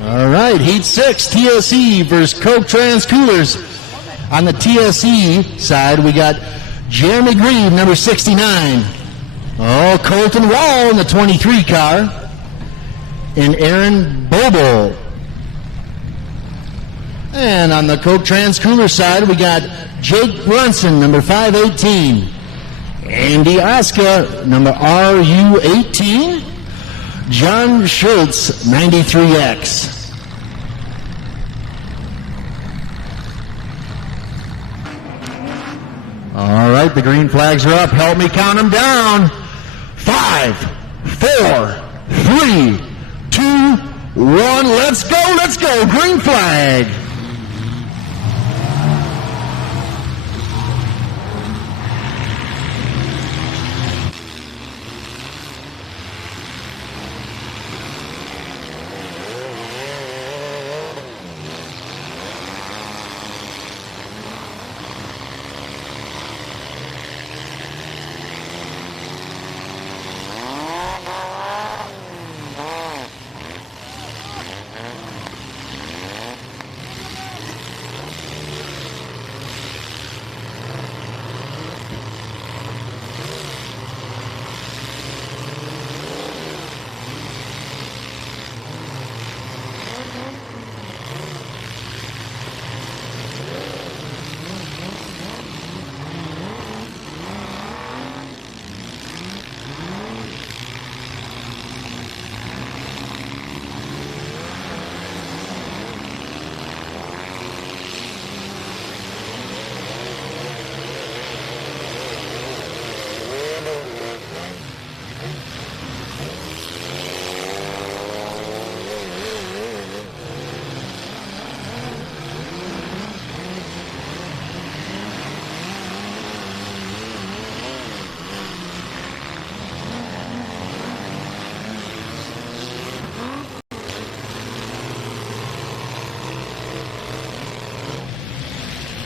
All right, Heat 6, TSE versus Coke Trans Coolers. On the TSE side, we got Jeremy Grieve, number 69. Oh, Colton Wall in the 23 car. And Aaron Bobo. And on the Coke Trans Cooler side, we got Jake Brunson, number 518. Andy Oscar, number RU18. John Schultz, 93X. All right, the green flags are up. Help me count them down. 5, 4, 3, 2, 1. Let's go. Green flag.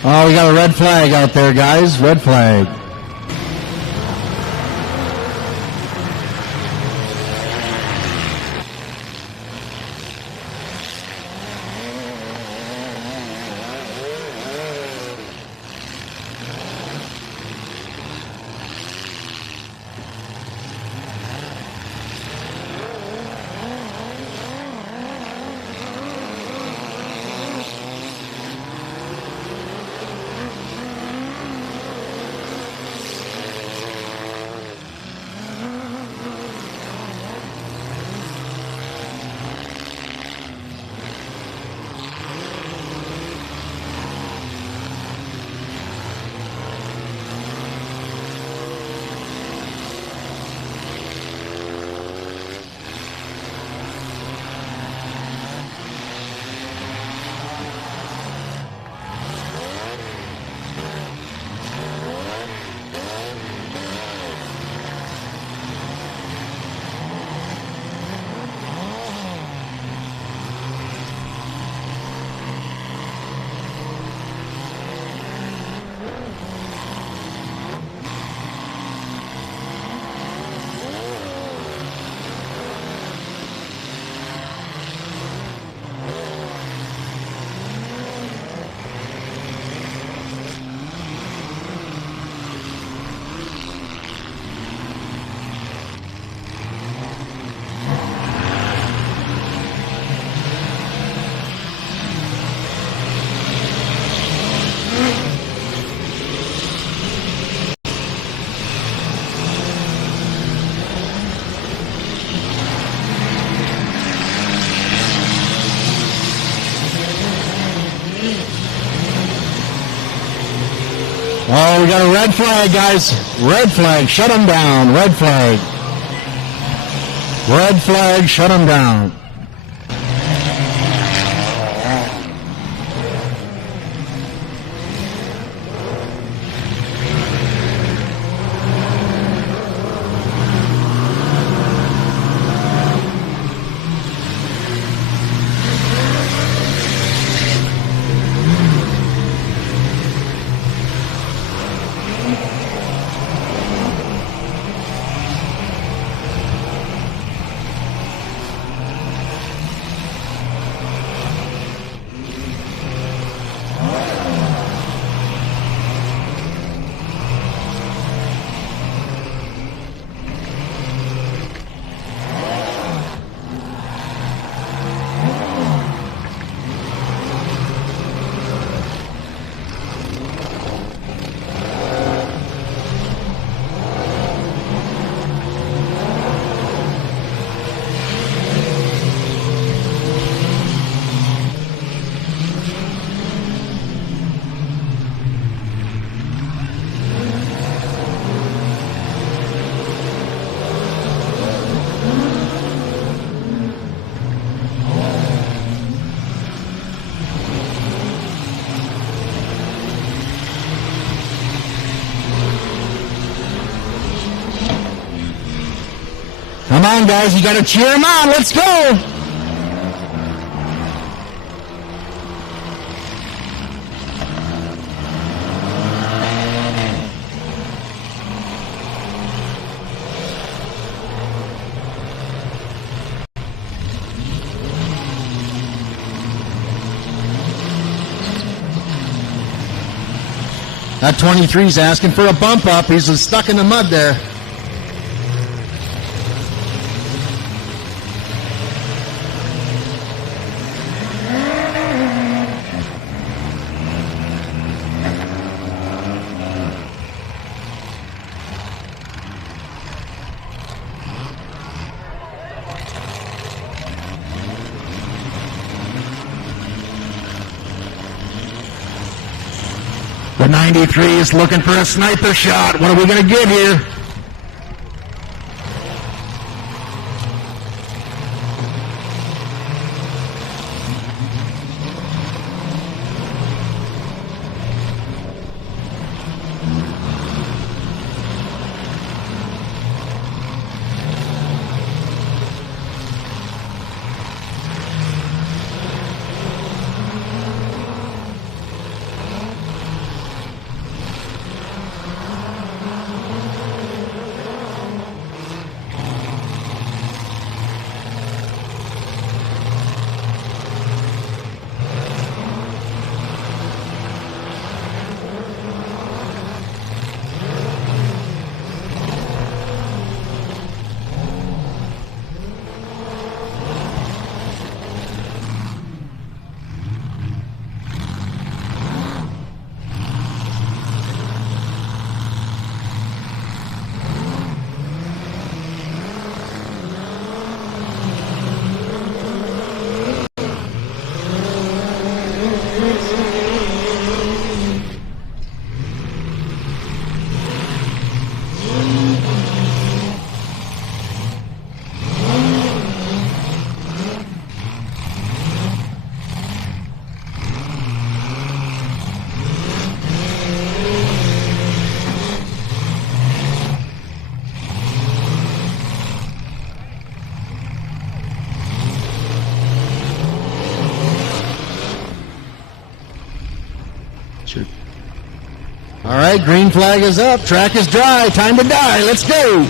Oh, we got a red flag out there, guys. Red flag. Oh, we got a red flag, guys. Red flag, shut them down. Red flag. Red flag, shut them down. Come on, guys, you got to cheer him on. Let's go. That 23's asking for a bump up. He's stuck in the mud there. The 93 is looking for a sniper shot. What are we going to get here? All right, green flag is up. Track is dry. Time to die. Let's go.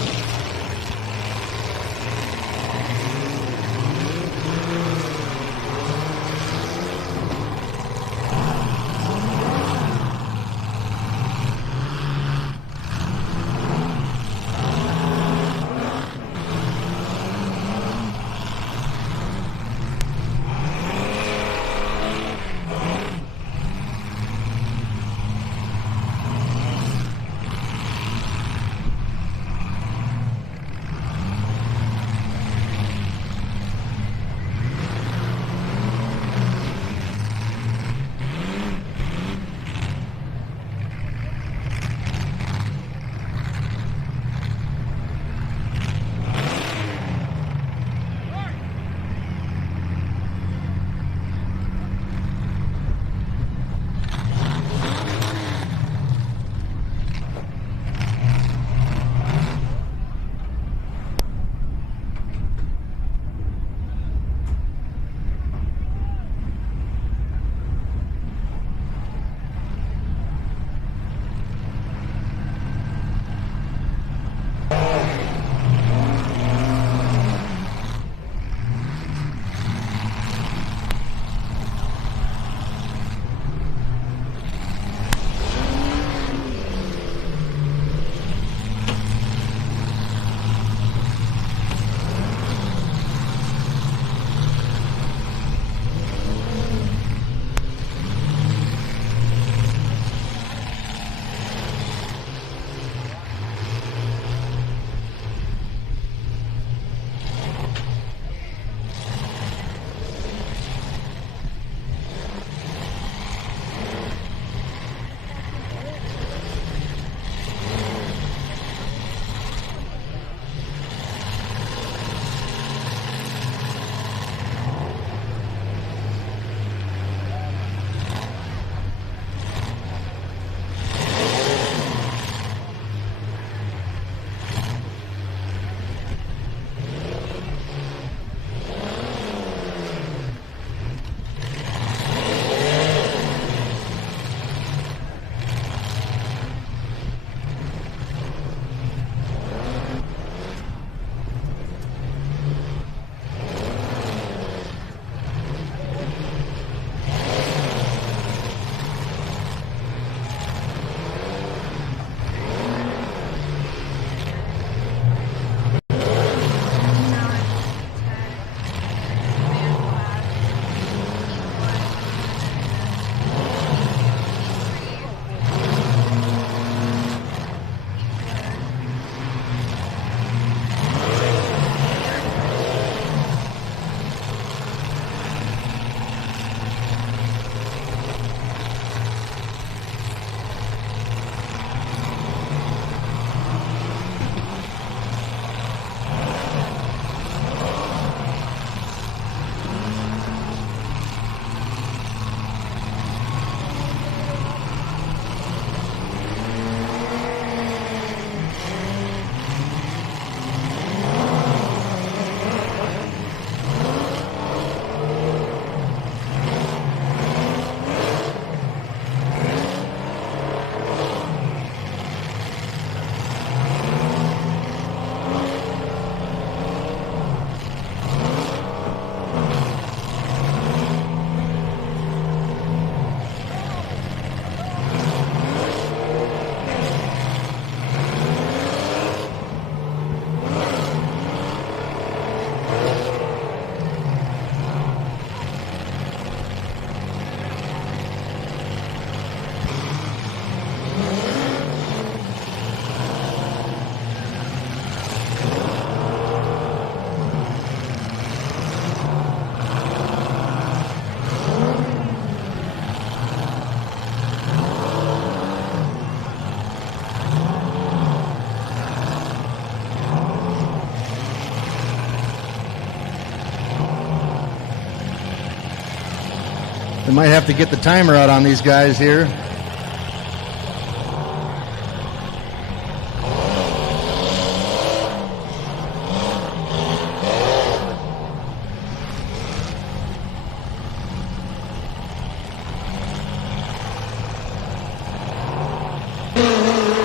They might have to get the timer out on these guys here.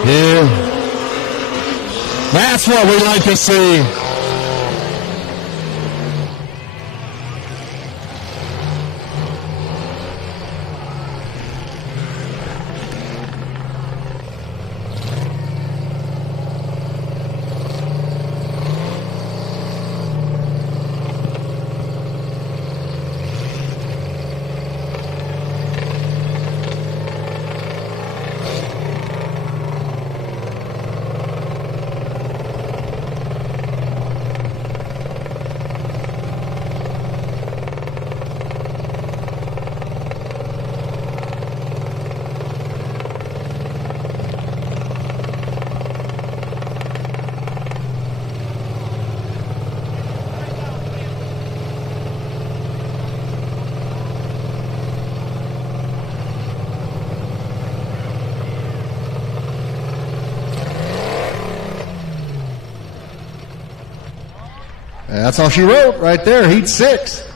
Yeah. That's what we like to see. That's all she wrote right there, heat 6.